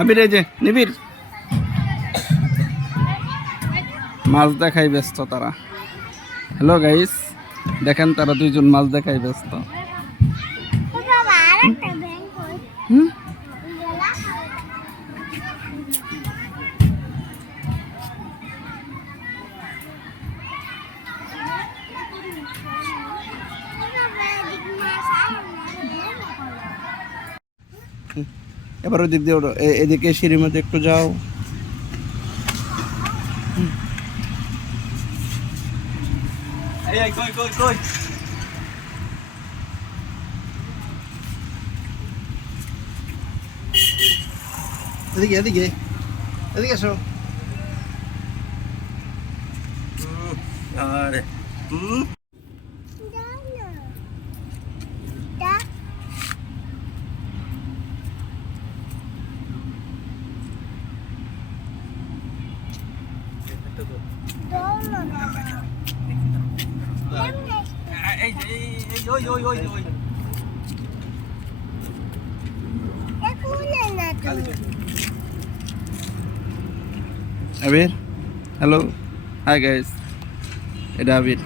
আবির এই যে নিবির মাছ দেখাই ব্যস্ত তারা। হ্যালো গাইস, দেখেন তারা দুইজন মাছ দেখাই ব্যস্ত। হুম এবার ওই দিক দিয়ে ওঠো, এদিকে সিঁড়ির মধ্যে একটু যাও। এদিকে এদিকে এদিকে এসো। আরে আবির, হ্যালো, হাই গাইস, এটা আবির।